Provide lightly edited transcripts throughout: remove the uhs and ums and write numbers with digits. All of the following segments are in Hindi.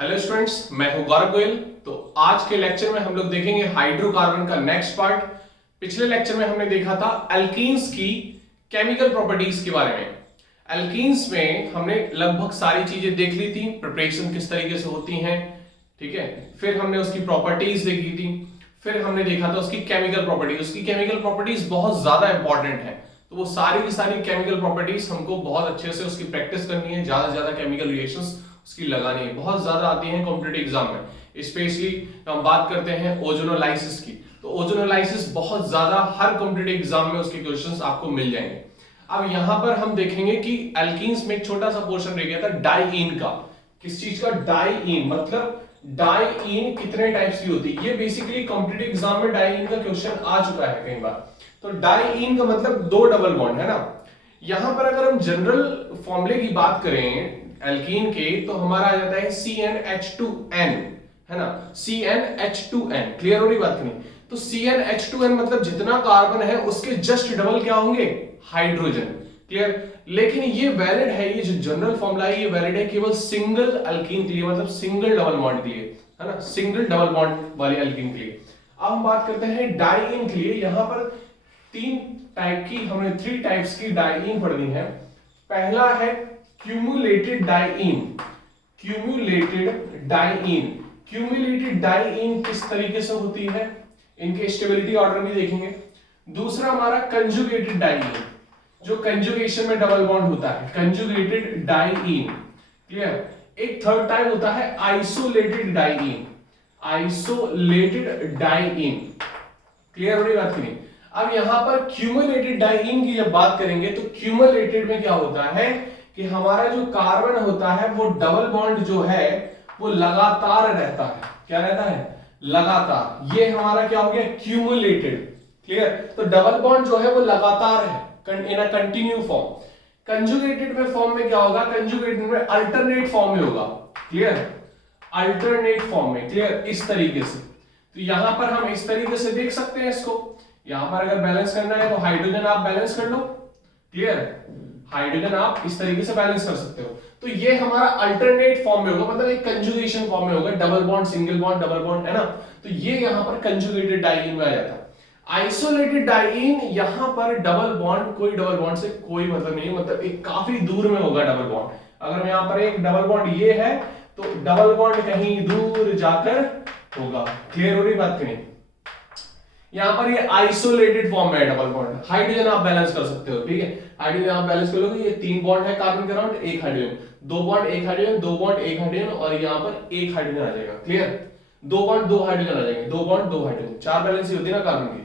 हेलो स्टूडेंट्स, मैं हूं गौरव गोयल। तो आज के लेक्चर में हम लोग देखेंगे हाइड्रोकार्बन का नेक्स्ट पार्ट। पिछले लेक्चर में हमने देखा था एल्कीन्स की केमिकल प्रॉपर्टीज के बारे में। एल्कीन्स में हमने लगभग सारी चीजें देख ली थी, प्रिपरेशन किस तरीके से होती हैं, ठीक है। फिर हमने उसकी प्रॉपर्टीज देखी थी, फिर हमने देखा था उसकी केमिकल प्रॉपर्टीज। उसकी केमिकल प्रॉपर्टीज बहुत ज्यादा इंपॉर्टेंट है, तो वो सारी की सारी केमिकल प्रॉपर्टीज हमको बहुत अच्छे से उसकी प्रैक्टिस करनी है। ज्यादा से ज्यादा केमिकल रिएक्शंस उसकी लगानी है, बहुत ज्यादा आती है कॉम्पिटिटिव एग्जाम में। स्पेशली हम बात करते हैं ओजोनोलाइसिस की, तो ओजोनोलाइसिस बहुत ज्यादा हर कॉम्पिटिटिव एग्जाम में उसके क्वेश्चंस आपको मिल जाएंगे। अब यहां पर हम देखेंगे कि एल्कीन्स में एक छोटा सा पोर्शन रह गया था डाइईन का। किस चीज का? डाइईन। मतलब डाइईन कितने टाइप्स की होती है, ये बेसिकली कॉम्पिटिटिव एग्जाम में डाइईन का क्वेश्चन आ चुका है कई बार। तो डाइईन का मतलब दो डबल बॉन्ड है ना। यहां पर अगर हम जनरल फॉर्मूले की बात करें एल्कीन के, तो हमारा आ जाता है CnH2n, है ना। CnH2n, क्लियर हो रही बात की नहीं? तो CnH2n मतलब जितना कार्बन है उसके जस्ट डबल क्या होंगे? Hydrogen, clear. लेकिन ये वैलिड है, ये जो जनरल फॉर्मूला है ये वैलिड है केवल सिंगल एल्कीन के लिए, मतलब सिंगल डबल बॉन्ड के लिए, है ना, सिंगल डबल बॉन्ड वाले एल्कीन के लिए। अब हम बात करते हैं डाइईन के लिए। यहां पर तीन टाइप की, हमने 3 टाइप्स की डाइईन पढ़नी है। पहला है cumulated diene. Cumulated diene, cumulated diene किस तरीके से होती है, इनके स्टेबिलिटी ऑर्डर भी देखेंगे। दूसरा हमारा कंजुगेटेड डाइईन, जो कंजुगेशन में डबल बॉन्ड होता है, कंजुगेटेड डाइईन, क्लियर। एक थर्ड टाइप होता है isolated diene, isolated diene, clear हो रही बात की नहीं? अब यहां पर क्यूमुलेटेड डाइईन की जब बात करेंगे तो क्यूमुलेटेड में क्या होता है कि हमारा जो कार्बन होता है वो डबल बॉन्ड जो है वो लगातार रहता है। क्या रहता है? लगातार। ये हमारा क्या हो गया? Cumulated, clear. तो डबल बॉन्ड जो है वो लगातार है, इन अ कंटिन्यू फॉर्म। कंजुगेटेड में फॉर्म में क्या होगा? कंजुगेटेड में अल्टरनेट फॉर्म में होगा, क्लियर, अल्टरनेट फॉर्म में, क्लियर, इस तरीके से। तो यहां पर हम इस तरीके से देख सकते हैं इसको। यहां पर अगर बैलेंस करना है तो हाइड्रोजन आप बैलेंस कर लो, क्लियर, हाइड्रोजन आप इस तरीके से बैलेंस कर सकते हो। तो ये हमारा अल्टरनेट फॉर्म में होगा, मतलब एक कंजुगेशन फॉर्म में होगा, double bond single bond double bond, है ना। तो ये यहां पर कंजुगेटेड डाइईन में आ जाता है। आइसोलेटेड डाइईन, यहां पर डबल बॉन्ड, कोई डबल बॉन्ड से कोई मतलब नहीं, मतलब एक काफी दूर में होगा डबल बॉन्ड। अगर यहां पर एक डबल बॉन्ड ये है तो डबल बॉन्ड कहीं दूर जाकर होगा, क्लियर हो रही बात की नहीं? यहां पर ये आइसोलेटेड फॉर्म में है डबल बॉन्ड। हाइड्रोजन आप बैलेंस कर सकते हो, ठीक है, हाइड्रोजन आप बैलेंस कर लोगे। ये 3 बॉन्ड है कार्बन के अराउंड, एक हाइड्रोजन, 2 बॉन्ड एक हाइड्रोजन, 2 बॉन्ड एक हाइड्रोजन, और यहां पर एक हाइड्रोजन आ जाएगा, क्लियर। 2 बॉन्ड 2 हाइड्रोजन आ जाएंगे, 2 बॉन्ड 2 हाइड्रोजन, 4 बैलेंस ही होती है ना कार्बन की।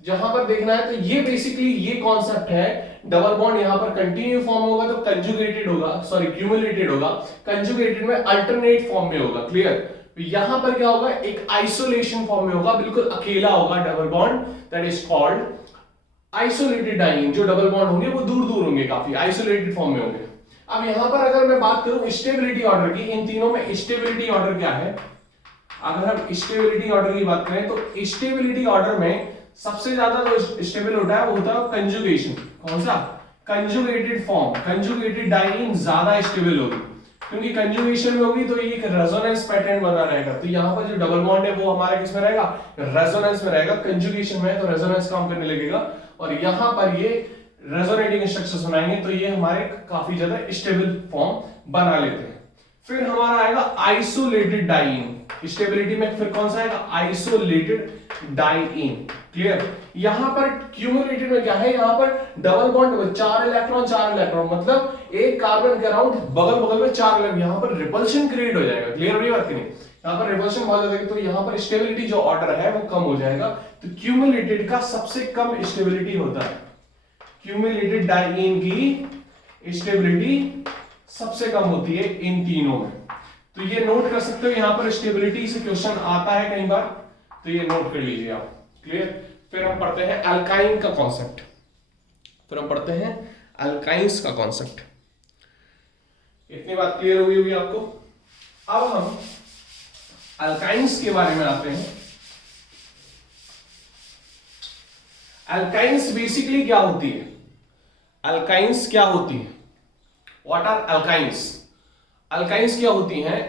जहां पर देखना है तो ये बेसिकली ये कॉन्सेप्ट है। डबल बॉन्ड यहां पर कंटिन्यू फॉर्म होगा तो कंजुगेटेड होगा, सॉरी क्यूमुलेटेड होगा। कंजुगेटेड में अल्टरनेट फॉर्म में होगा, क्लियर। यहां पर क्या होगा? एक आइसोलेशन फॉर्म में होगा, बिल्कुल अकेला होगा double bond, that is called isolated diene. जो डबल बॉन्ड होंगे वो दूर दूर होंगे, काफी आइसोलेटेड फॉर्म में होंगे। अब यहां पर अगर मैं बात करूं स्टेबिलिटी ऑर्डर की, इन तीनों में स्टेबिलिटी ऑर्डर क्या है? अगर हम स्टेबिलिटी ऑर्डर की बात करें तो स्टेबिलिटी ऑर्डर में सबसे ज्यादा जो स्टेबल होता है वो होता है कंजुगेशन। कौन सा? कंजुगेटेड फॉर्म, कंजुगेटेड डाइईन ज्यादा स्टेबल होगी, क्योंकि कंजुगेशन में होगी तो ये एक रेजोनेंस पैटर्न बना रहेगा। तो यहां पर जो डबल बॉन्ड है वो हमारा किस में रहेगा? रेजोनेंस में रहेगा। कंजुगेशन में है तो रेजोनेंस काम करने लगेगा, और यहां पर ये रेजोनेटिंग स्ट्रक्चर्स बनाएंगे तो ये हमारे काफी ज्यादा स्टेबल फॉर्म बना लेते हैं। फिर हमारा आएगा आइसोलेटेड डाइईन। स्टेबिलिटी में फिर कौन सा आएगा? Isolated diene, clear. यहां पर क्यूमुलेटेड में क्या है? यहां पर डबल बॉन्ड में 4 इलेक्ट्रॉन 4 इलेक्ट्रॉन, मतलब एक कार्बन के अराउंड बगल बगल में 4 इलेक्ट्रॉन, यहां पर रिपल्शन क्रिएट हो जाएगा, क्लियर हो रही बात की नहीं? यहां पर रिपल्शन बहुत ज्यादा, तो यहां पर स्टेबिलिटी जो ऑर्डर है वो कम हो जाएगा। तो क्यूमुलेटेड का सबसे कम स्टेबिलिटी होता है, क्यूमुलेटेड डाइईन की स्टेबिलिटी सबसे कम होती है इन तीनों में। तो ये नोट कर सकते हो, यहां पर स्टेबिलिटी से क्वेश्चन आता है कई बार, तो ये नोट कर लीजिए आप, क्लियर। फिर हम पढ़ते हैं अल्काइन का कॉन्सेप्ट, फिर हम पढ़ते हैं अल्काइंस का कॉन्सेप्ट। इतनी बात क्लियर हुई होगी आपको। अब हम अल्काइंस के बारे में आते हैं। अल्काइंस बेसिकली क्या होती है? अल्काइंस क्या होती है? What are alkynes? अल्काइंस क्या होती हैं?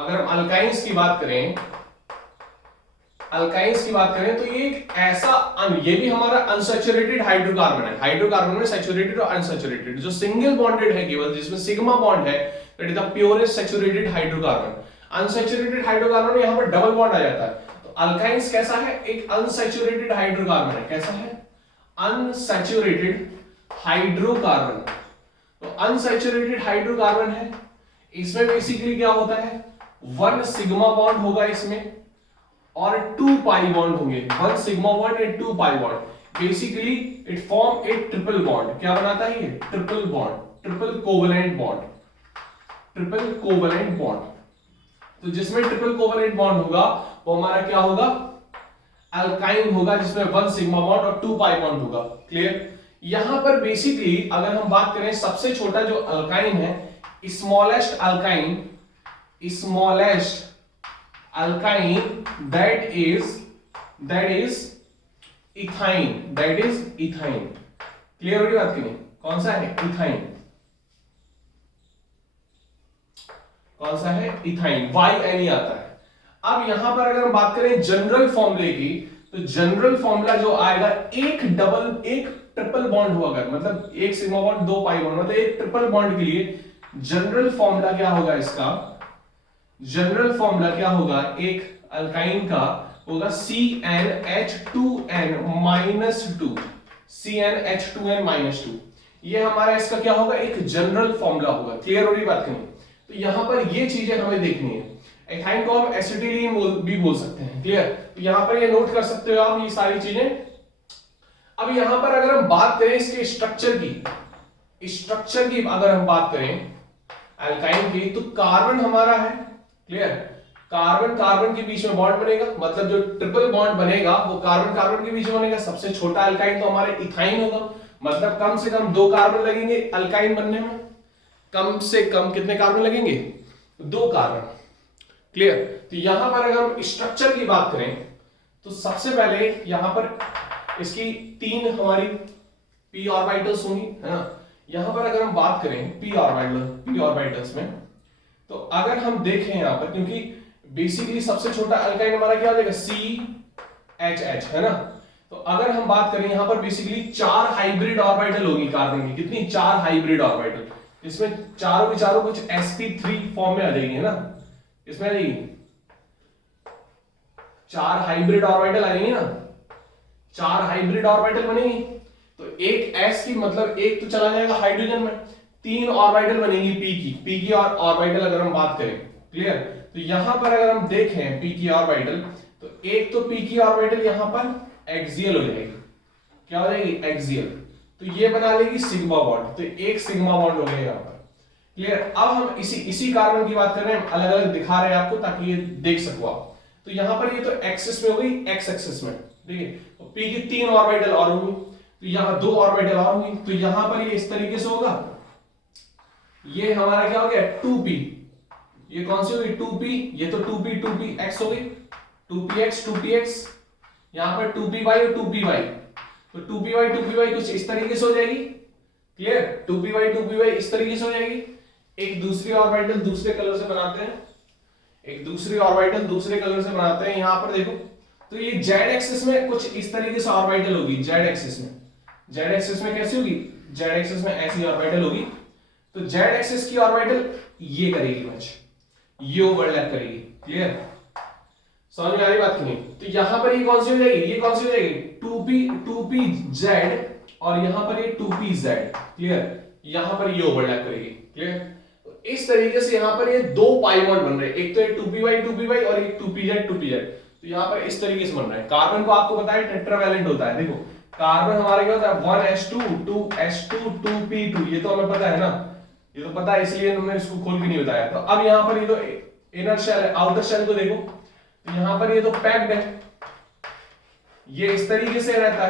अगर हम अल्काइंस की बात करें, अल्काइंस की बात करें तो ये एक ऐसा ये भी हमारा अनसैचुरेटेड हाइड्रोकार्बन है। हाइड्रोकार्बन में सैचुरेटेड और अनसैचुरेटेड, जो सिंगल बॉन्डेड है केवल, जिसमें सिग्मा बॉन्ड है, that is the purest saturated hydrocarbon. Unsaturated hydrocarbon में यहां पर डबल बॉन्ड आ जाता है। तो अल्काइंस कैसा है? एक अनसैचुरेटेड हाइड्रोकार्बन है। कैसा है? Unsaturated hydrocarbon. तो अनसैचुरेटेड हाइड्रोकार्बन है, इसमें बेसिकली क्या होता है, 1 सिग्मा बॉन्ड होगा इसमें और 2 पाई बॉन्ड होंगे। 1 sigma bond and 2 pi bond. Basically it form A triple bond. क्या बनाता है ये? Triple bond, triple covalent bond, triple covalent bond. तो जिसमें ट्रिपल कोवलेंट बॉन्ड होगा वो हमारा क्या होगा? अल्काइन होगा, जिसमें 1 सिग्मा बॉन्ड और 2 पाई बॉन्ड होगा। क्लियर? यहां पर बेसिकली अगर हम बात करें, सबसे छोटा जो अल्काइन है, smallest alkyne, smallest alkyne, that is ethyne, that is ethyne. Clear हो गई बात की नहीं? कौन सा है? इथाइन। कौन सा है? इथाइन। YNE आता है। अब यहां पर अगर हम बात करें जनरल फॉर्मूले की, तो जनरल फॉर्मूला जो आएगा, एक ट्रिपल बॉन्ड हुआ अगर, मतलब 1 सिग्मा बॉन्ड 2 पाई बॉन्ड, मतलब एक ट्रिपल बॉन्ड के लिए जनरल फॉर्मूला क्या होगा इसका? जनरल फॉर्मूला क्या होगा एक अल्काइन का? होगा CnH2n -2, CnH2n -2। ये हमारा इसका क्या होगा? एक जनरल फॉर्मूला होगा। क्लियर हो रही बात की नहीं? तो यहां पर ये चीजें हमें देखनी है। एथाइन को हम एसिटिलीन भी बोल सकते हैं। क्लियर? तो यहां पर ये नोट कर सकते हो आप ये सारी चीजें। अब यहां पर अगर हम बात करें इसके स्ट्रक्चर की अगर हम बात करें अल्काइन की, तो कार्बन हमारा है। क्लियर? कार्बन के बीच में बॉन्ड बनेगा, मतलब जो ट्रिपल बॉन्ड बनेगा वो कार्बन के बीच में बनेगा। सबसे छोटा अल्काइन तो हमारे इथाइन होगा, मतलब कम से कम 2 कार्बन लगेंगे अल्काइन बनने में। कम से कम कितने कार्बन लगेंगे? 2 कार्बन। क्लियर? तो यहां पर अगर हम स्ट्रक्चर की बात करें, तो सबसे पहले यहां पर इसकी 3 हमारी p ऑर्बिटल्स होंगी, है ना। यहां पर अगर हम बात करें p ऑर्बिटल्स में, तो अगर हम देखें यहां पर, क्योंकि बेसिकली सबसे छोटा अल्काइन हमारा क्या हो जाएगा? CHH, है ना। तो अगर हम बात करें यहां पर बेसिकली 4 हाइब्रिड ऑर्बिटल होगी कार्बन की। कितनी? 4 हाइब्रिड ऑर्बिटल, इसमें चारों के चारों कुछ sp3 फॉर्म में आ जाएंगे, है ना। इसमें आ जाएगी 4 हाइब्रिड ऑर्बिटल आ जाएंगे ना, 4 हाइब्रिड ऑर्बिटल बनेगी। तो एक s की, मतलब एक तो चला जाएगा हाइड्रोजन में, 3 ऑर्बिटल बनेगी p की ऑर्बिटल अगर हम बात करें। क्लियर? तो यहां पर अगर हम देखें p की ऑर्बिटल, तो एक तो p की ऑर्बिटल यहां पर एक्सियल हो जाएगी। क्या हो जाएगी? एक्सियल। तो ये बना लेगी सिग्मा बॉन्ड, तो एक सिग्मा बॉन्ड हो गया यहां पर। क्लियर? अब हम इसी कार्बन की बात कर रहे हैं, अलग अलग दिखा रहे हैं आपको ताकि ये देख सको आप। तो यहां पर ये तो एक्सिस में हो गई, एक्स एक्सिस में, ठीक है। तो p की 3 ऑर्बिटल और होंगी, तो यहां 2 ऑर्बिटल और होंगी। तो यहां पर ये इस तरीके से होगा। ये हमारा क्या हो गया? 2p। ये कौन सी होगी? 2p। ये तो 2px हो गई, 2px। यहां पर 2py और 2py, तो 2py कुछ इस तरीके से हो जाएगी। क्लियर? 2py इस तरीके से हो जाएगी। एक दूसरी ऑर्बिटल दूसरे कलर से बनाते हैं, एक दूसरी ऑर्बिटल दूसरे कलर से बनाते हैं। यहां पर देखो, तो ये z एक्सिस में कुछ इस तरीके से ऑर्बिटल होगी। z एक्सिस में कैसी होगी? z एक्सिस में ऐसी ऑर्बिटल होगी। तो z एक्सिस की ऑर्बिटल ये करेगी मैच, ये ओवरलैप करेगी। क्लियर? समझ में आ रही बात की नहीं? तो यहां पर ये कौन सी हो जाएगी? ये कौन सी हो जाएगी? 2pz और यहां पर ये 2pz। क्लियर? यहां पर ये ओवरलैप करेगी। क्लियर? तो इस तरीके से यहां पर ये 2 पाई बॉन्ड बन रहे हैं, एक तो ये 2py और एक 2pz। तो यहां पर इस तरीके से बन रहा है। कार्बन को आपको पता है टेट्रावैलेंट होता है। देखो कार्बन हमारा क्या होता है? 1s2 2s2 2p2, ये तो हमें पता है ना, ये तो पता है, इसलिए हमने इसको खोल के नहीं बताया। तो अब यहां पर ये तो इनर शेल है, आउटर शेल को देखो, तो यहां पर ये तो पैक्ड है, ये इस तरीके से रहता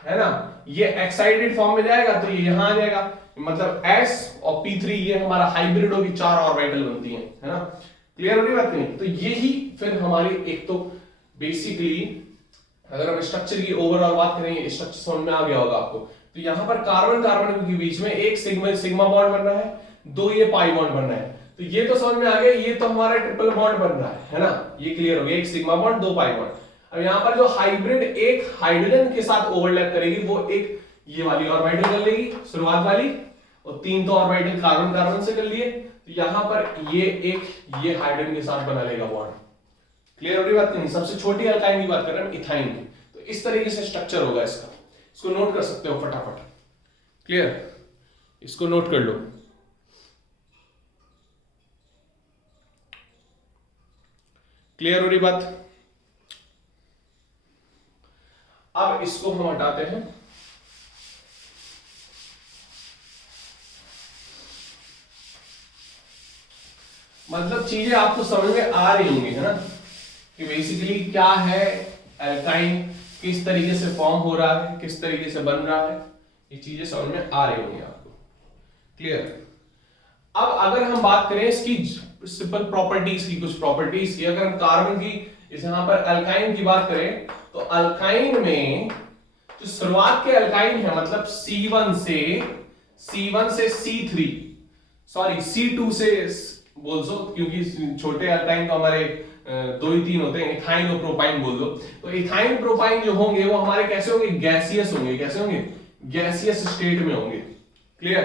है ना। ये एक्साइटेड फॉर्म में जाएगा तो ये यहां आ जाएगा, मतलब s और p3 ये हमारा हाइब्रिड होगी, 4 ऑर्बिटल बनती हैं, है ना। क्लियर हो रही बात नहीं? तो यही फिर हमारी एक तो बेसिकली अगर हम स्ट्रक्चर की ओवरऑल बात करेंगे, स्ट्रक्चर समझ में आ गया होगा आपको। तो यहां पर कार्बन के बीच में एक सिग्मा बॉन्ड बन रहा है, 2 ये पाई बॉन्ड बन रहा है। तो ये तो समझ में आ गया, ये तो हमारा ट्रिपल बॉन्ड बन रहा है ना, ये क्लियर हो गया, एक सिग्मा बॉन्ड, दो पाई बॉन्ड। अब यहाँ पर जो हाइब्रिड एक हाइड्रोजन के साथ ओवरलैप करेगी वो एक ये वाली ऑर्बिटल कर लेगी शुरुआत वाली, और तीन तो ऑर्बिटल कार्बन कार्बन से कर लिए, तो यहाँ पर ये एक ये हाइड्रोजन के साथ बना लेगा बॉन्ड। क्लियर हो रही बात नहीं? सबसे छोटी अल्काइन की बात कर रहे हैं, इथाइन की। तो इस तरीके से स्ट्रक्चर होगा इसका, इसको नोट कर सकते हो फटाफट। क्लियर, इसको नोट कर लो। क्लियर हो रही बात? अब इसको हम हटाते हैं। मतलब चीजें आपको समझ में आ रही होंगी, है ना, कि बेसिकली क्या है एल्काइन, किस तरीके से फॉर्म हो रहा है, किस तरीके से बन रहा है, ये चीजें समझ में आ रही होंगी आपको। क्लियर? अब अगर हम बात करें इसकी सिंपल प्रॉपर्टीज की, कुछ प्रॉपर्टीज की, अगर हम कार्बन की, जैसे यहां पर अल्काइन की बात करें, तो अल्काइन में जो शुरुआत के अल्काइन है, मतलब C1 से C3, सॉरी C2 से बोल दो, क्योंकि छोटे अल्काइन तो हमारे दो ही तीन होते हैं, इथाइन और प्रोपाइन बोल दो। तो इथाइन प्रोपाइन जो होंगे वो हमारे कैसे होंगे? गैसियस होंगे। कैसे होंगे? गैसियस स्टेट में होंगे। क्लियर?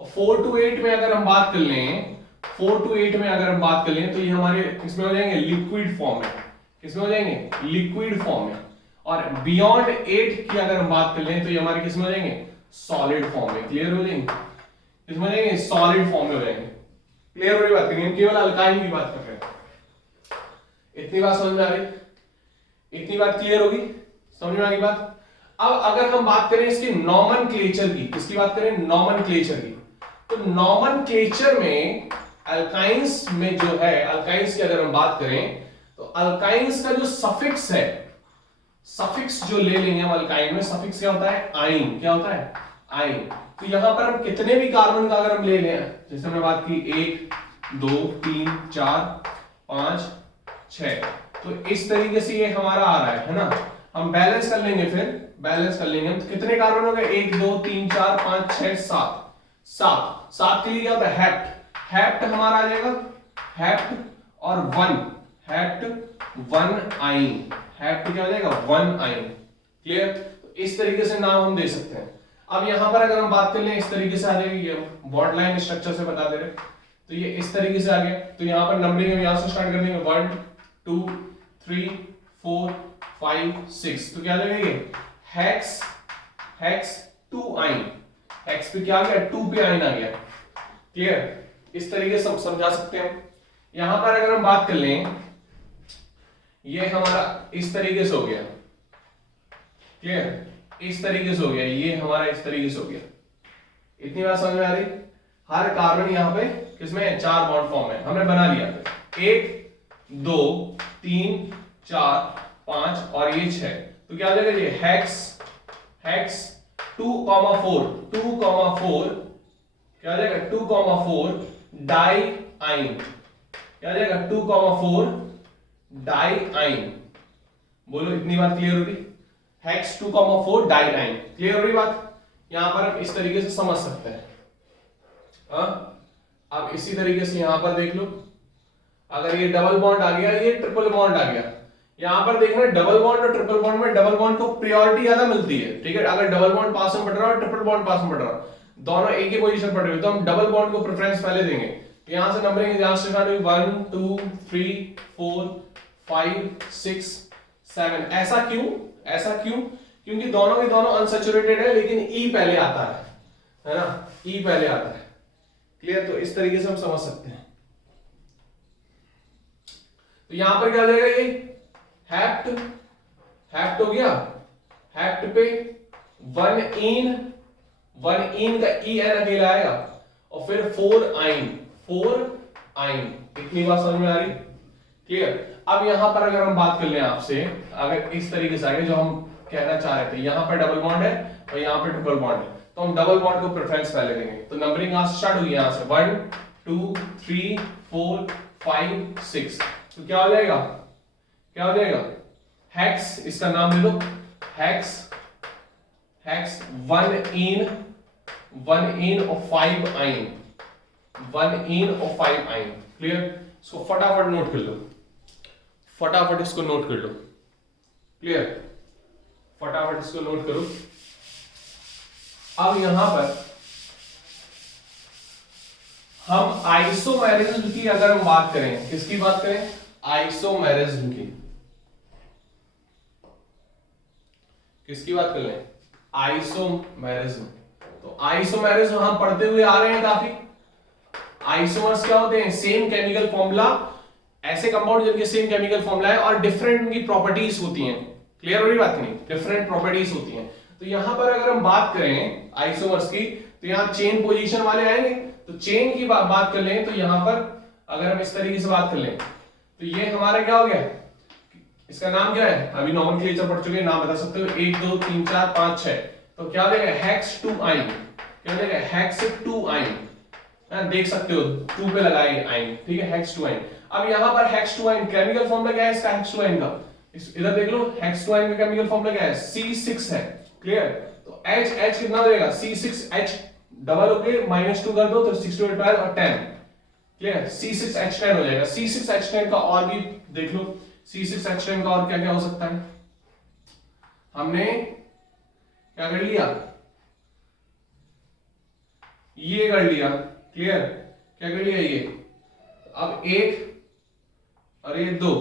और 4 to 8 में अगर हम बात कर लें, 4 to 8 में अगर हम बात कर लें तो ये हमारे किसमें हो जाएंगे? लिक्विड फॉर्म में। किसमें हो जाएंगे? लिक्विड फॉर्म में। और बियॉन्ड 8 की अगर हम बात कर लें तो ये हमारे किसमें हो जाएंगे? सॉलिड फॉर्म में। क्लियर हो जाएंगे? किसमें हो जाएंगे? सॉलिड फॉर्म में हो जाएंगे। क्लियर हो रही बात? हम केवल अल्काइन की बात कर रहे हैं। इतनी बात समझ में आ रही? इतनी बात क्लियर होगी? समझ में आ गई बात? अब अगर हम बात करें इसकी नॉमेनक्लेचर की, किसकी बात करें? नॉमेनक्लेचर की। तो नॉमेनक्लेचर में अल्काइंस में जो है, अल्काइंस की अगर हम बात करें तो अल्काइंस का जो सफिक्स है, सफिक्स जो ले लेंगे हम अल्काइन में, सफिक्स क्या होता है? आइन। क्या होता है? आइन। तो यहां पर हम कितने भी कार्बन का अगर हम ले लें, जैसे हमने बात की 1 2 3 4 5 6, तो इस तरीके से ये हमारा आ रहा है ना। हम बैलेंस कर लेंगे, फिर बैलेंस कर लेंगे, तो कितने कार्बन हो गए? 1 2 3 4 5 6 7। 7 के लिए क्या होता है? हेप्ट। हेप्ट हमारा आ जाएगा, हेप्ट और 1, हेप्ट 1 आइन। हेप्ट क्या हो जाएगा? 1 आइन। क्लियर? तो इस तरीके से नाम हम दे सकते हैं। अब यहां पर अगर हम बात कर लें, इस तरीके से आ जाएगी, बॉन्ड लाइन स्ट्रक्चर से बता दे रहे, तो ये इस तरीके से आ गया। तो यहां पर नंबरिंग हम यहां से स्टार्ट कर देंगे, 1 2 3 4 5 6। तो क्या आ जाएगा? ये हेक्स, हेक्स 2 आइन। हेक्स पे क्या आ गया? 2 पे आइन आ गया। क्लियर? इस तरीके से समझा सकते हैं। यहां पर अगर हम बात कर लें, ये हमारा इस तरीके से हो गया। क्लियर? इस तरीके से हो गया, ये हमारा इस तरीके से हो गया। इतनी बात समझ में आ रही? हर कार्बन यहां पे किसमें? 4 बॉन्ड फॉर्म है, हमने बना लिया। 1 2 3 4 5 और ये 6। तो क्या हो जाएगा? ये हेक्स, हेक्स 2,4, 2,4 क्या हो जाएगा? 2,4 डाई आइन। क्या हो जाएगा? 2,4 डाई आइन। बोलो, इतनी बात क्लियर हो रही? हेक्स 2,4 डाई आइन। क्लियर हो रही बात? यहां पर हम इस तरीके से समझ सकते हैं। अब इसी तरीके से यहां पर देख लो, अगर ये डबल बॉन्ड आ गया, ये ट्रिपल बॉन्ड आ गया, यहां पर देखना डबल बॉन्ड और ट्रिपल बॉन्ड में डबल बॉन्ड को प्रायोरिटी ज्यादा मिलती है। ठीक है? अगर डबल बॉन्ड पास में बढ़ रहा है, ट्रिपल बॉन्ड पास में बढ़ रहा है, दोनों एक ही पोजीशन पर रहे, तो हम डबल बॉन्ड को प्रेफरेंस पहले देंगे। यहां से नंबरिंग यहां से स्टार्ट हुई 1 2 3 4 5 6 7। ऐसा क्यों? ऐसा क्यों? क्योंकि दोनों के दोनों अनसैचुरेटेड है, लेकिन ई पहले आता है ना? ई पहले आता है। क्लियर? तो इस तरीके से हम समझ सकते हैं। तो यहां पर क्या हो जाएगा? ये हेप्ट, हेप्ट हो गया, हेप्ट पे 1 इन का ई एन अकेला आएगा, और फिर 4 आइन, 4 आइन। इतनी बात समझ में आ रही? क्लियर? अब यहां पर अगर हम बात कर लें आपसे, अगर इस तरीके से आगे जो हम कहना चाह रहे थे, यहां पर डबल बॉन्ड है और यहां पर ट्रिपल बॉन्ड है, तो हम डबल बॉन्ड को प्रेफरेंस पहले देंगे। तो नंबरिंग यहां से स्टार्ट होगी, यहां से 1 2 3 4 5 6। तो क्या हो जाएगा? क्या हो जाएगा? हेक्स, इसका नाम दे दो हेक्स, हेक्स 1 इन और 5 आइन। 1 इन और 5 आइन। क्लियर? इसको फटाफट नोट कर लो, फटाफट इसको नोट कर लो। क्लियर? फटाफट इसको नोट करो। अब यहां पर हम आइसोमेरिज्म की अगर हम बात करें, किसकी बात करें? आइसोमेरिज्म की। किसकी बात कर लें? आइसोमेरिज्म। तो आइसोमेरिज्म हम पढ़ते हुए आ रहे हैं काफी। आइसोमर्स क्या होते हैं? सेम केमिकल फॉर्मूला, ऐसे कंपाउंड जिनके सेम केमिकल फॉर्मूला है और डिफरेंट उनकी प्रॉपर्टीज होती हैं। क्लियर हो रही बात नहीं? डिफरेंट प्रॉपर्टीज होती हैं। तो यहां पर अगर हम बात करें आइसोमर्स की, तो यहां चेन पोजीशन वाले आएंगे। तो चेन की बात कर लें तो यहां पर अगर हम इस तरीके से बात कर लें तो ये हमारा क्या हो गया? इसका नाम क्या है? अभी नॉमेनक्लेचर पढ़ चुके हैं, नाम बता सकते हो 1 2 3 4 5 6। तो क्या हो जाएगा? हेक्स 2 आइन। क्या हो जाएगा? हेक्स 2 आइन। देख सकते हो 2 पे लगाए आइन, ठीक है, हेक्स 2 आइन। अब यहां पर हेक्स 2 आइन केमिकल फॉर्मूला क्या है इसका? हेक्स 2 आइन का इधर देख लो, हेक्स 2 आइन का केमिकल फॉर्मूला क्या है? C6 है। क्लियर? तो H कितना हो जाएगा? C6H डबल होके -2 कर दो तो 6 2 12 और 10। क्लियर? C6H10 हो जाएगा। C6H10 का और भी देख लो, C6H10 का और क्या क्या हो सकता है? हमने क्या कर लिया? ये कर लिया। क्लियर? क्या कर लिया? ये। अब 1 और ये 2,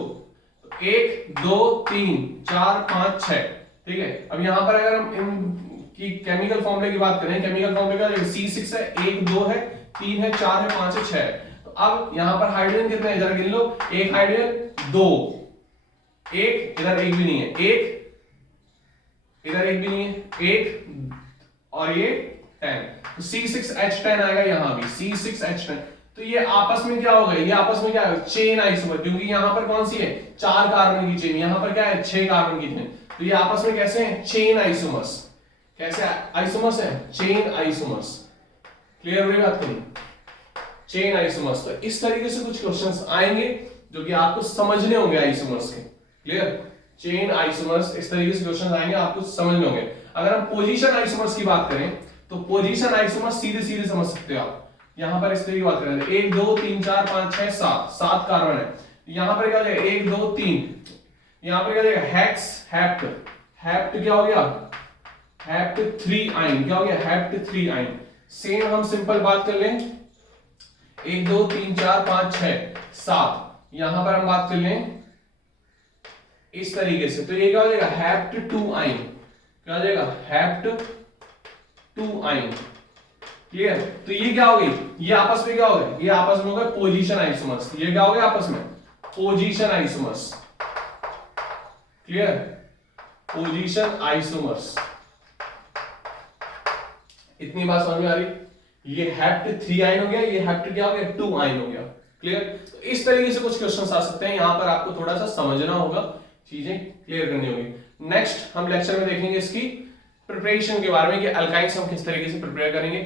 1 2 3 4 5 6। ठीक है? अब यहां पर अगर हम इनकी केमिकल फॉर्मूले की बात करें, केमिकल फॉर्मूले का C6 है, 1 2 है, 3 है, 4 है, 5 है, 6 है। तो अब यहां पर हाइड्रोजन कितने हैं जरा गिन लो। 1 हाइड्रोजन, 2, 1 इधर 1 भी नहीं है, 1 इधर 1 भी नहीं है, 1 और ये 10। तो C6H10 आएगा यहां भी, C6H10। तो ये आपस में क्या होगा? ये आपस में क्या है? चेन आइसोमर, क्योंकि यहां पर कौन सी है? 4 कार्बन की चेन, यहां पर क्या है? 6 कार्बन की चेन। तो ये आपस में कैसे हैं? Chain isomers. कैसे आइसोमर्स हैं? Chain isomers. क्लियर हो रही बात नहीं? Chain isomers. तो इस तरीके से कुछ क्वेश्चंस आएंगे जो कि आपको समझने होंगे आइसोमर्स के। क्लियर? चेन आइसोमर्स, इस तरीके से क्वेश्चंस आएंगे, आपको समझने होंगे। अगर हम पोजीशन आइसोमर्स की बात करें तो पोजीशन आइसोमर्स सीधे सीधे समझ सकते हो आप। यहां पर इस तरीके की बात करें, 1 2 3 4 5 6 7, 7 कार्बन है। यहां पर क्या हो जाएगा? 1 2 3, यहां पर क्या हो जाएगा? Hex hept. हेप्ट क्या हो गया? हेप्ट 3 आइन। क्या हो गया? हेप्ट 3 आइन। सेम हम सिंपल बात कर लें, 1 2 3 4 5 6 7, यहां पर हम बात कर लें इस तरीके से, तो ये क्या हो जाएगा? हेप्ट 2 आइन। क्या हो जाएगा? हेप्ट 2 आइन। क्लियर? तो ये क्या हो गई? ये आपस में क्या हो गए? ये आपस में हो गए पोजीशन आइसोमर्स। ये क्या हो गया आपस में? Position isomers. Clear? Position isomers. इतनी बात समझ में आ रही? ये हेप्ट 3 आइन हो गया, ये हेप्ट क्या हो गया? 2 आइन हो गया। क्लियर? तो इस तरीके से कुछ क्वेश्चंस आ सकते हैं, यहां पर आपको थोड़ा सा समझना होगा, चीजें क्लियर करनी होगी। नेक्स्ट हम लेक्चर में देखेंगे इसकी प्रिपरेशन के बारे में कि अल्काइंस हम किस तरीके से प्रिपेयर करेंगे।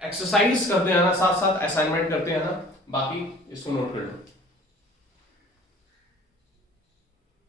एक्सरसाइज करते हैं ना, साथ साथ असाइनमेंट करते हैं ना, बाकी इसको नोट कर लो।